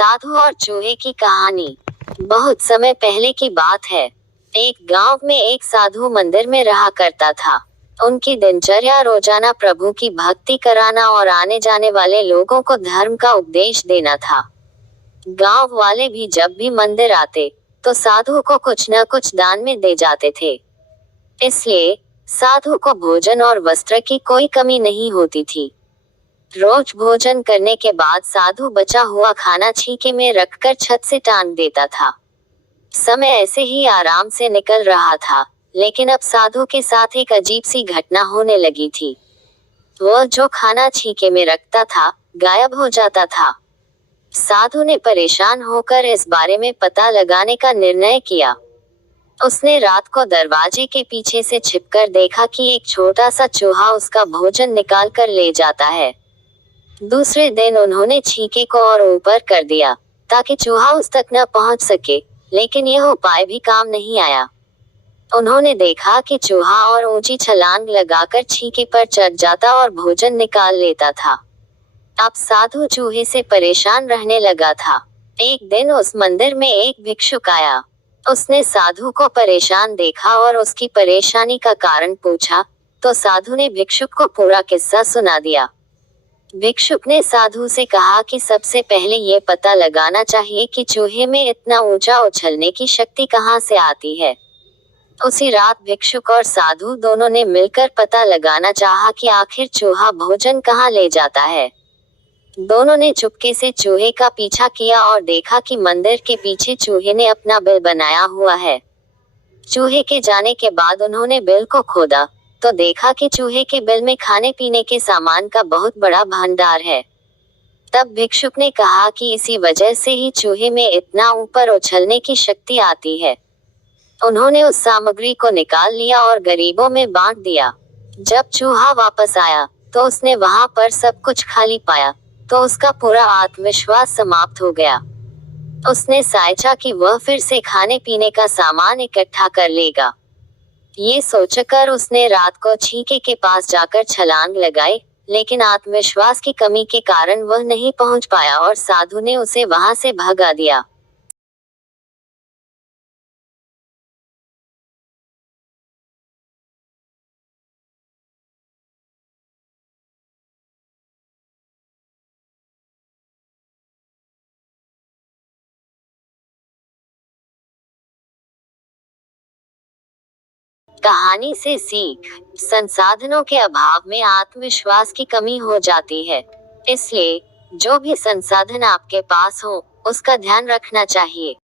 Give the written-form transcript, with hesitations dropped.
साधु और चूहे की कहानी। बहुत समय पहले की बात है। एक गांव में एक साधु मंदिर में रहा करता था। उनकी दिनचर्या रोजाना प्रभु की भक्ति कराना और आने जाने वाले लोगों को धर्म का उपदेश देना था। गांव वाले भी जब भी मंदिर आते तो साधु को कुछ न कुछ दान में दे जाते थे। इसलिए साधु को भोजन और वस्त्र की कोई कमी नहीं होती थी। रोज भोजन करने के बाद साधु बचा हुआ खाना छीके में रखकर छत से टांग देता था। समय ऐसे ही आराम से निकल रहा था, लेकिन अब साधु के साथ एक अजीब सी घटना होने लगी थी। वह जो खाना छीके में रखता था, गायब हो जाता था। साधु ने परेशान होकर इस बारे में पता लगाने का निर्णय किया। उसने रात को दरवाजे के पीछे से छिपकर देखा कि एक छोटा सा चूहा उसका भोजन निकाल कर ले जाता है। दूसरे दिन उन्होंने छीके को और ऊपर कर दिया ताकि चूहा उस तक न पहुंच सके, लेकिन यह उपाय भी काम नहीं आया। उन्होंने देखा कि चूहा और ऊंची छलांग लगाकर छीके पर चढ़ जाता और भोजन निकाल लेता था। अब साधु चूहे से परेशान रहने लगा था। एक दिन उस मंदिर में एक भिक्षुक आया। उसने साधु को परेशान देखा और उसकी परेशानी का कारण पूछा, तो साधु ने भिक्षुक को पूरा किस्सा सुना दिया। भिक्षुक ने साधु से कहा कि सबसे पहले ये पता लगाना चाहिए कि चूहे में इतना ऊंचा उछलने की शक्ति कहाँ से आती है। उसी रात भिक्षुक और साधु दोनों ने मिलकर पता लगाना चाहा कि आखिर चूहा भोजन कहाँ ले जाता है। दोनों ने चुपके से चूहे का पीछा किया और देखा कि मंदिर के पीछे चूहे ने अपना बिल बनाया हुआ है। चूहे के जाने के बाद उन्होंने बिल को खोदा तो देखा कि चूहे के बिल में खाने पीने के सामान का बहुत बड़ा भंडार है। तब भिक्षुक ने कहा कि इसी वजह से ही चूहे में इतना ऊपर उछलने की शक्ति आती है। उन्होंने उस सामग्री को निकाल लिया और गरीबों में बांट दिया। जब चूहा वापस आया तो उसने वहां पर सब कुछ खाली पाया, तो उसका पूरा आत्मविश्वास समाप्त हो गया। उसने सोचा कि वह फिर से खाने पीने का सामान इकट्ठा कर लेगा। ये सोचकर उसने रात को छीके के पास जाकर छलांग लगाई, लेकिन आत्मविश्वास की कमी के कारण वह नहीं पहुंच पाया और साधु ने उसे वहां से भगा दिया। कहानी से सीख। संसाधनों के अभाव में आत्मविश्वास की कमी हो जाती है। इसलिए जो भी संसाधन आपके पास हो, उसका ध्यान रखना चाहिए।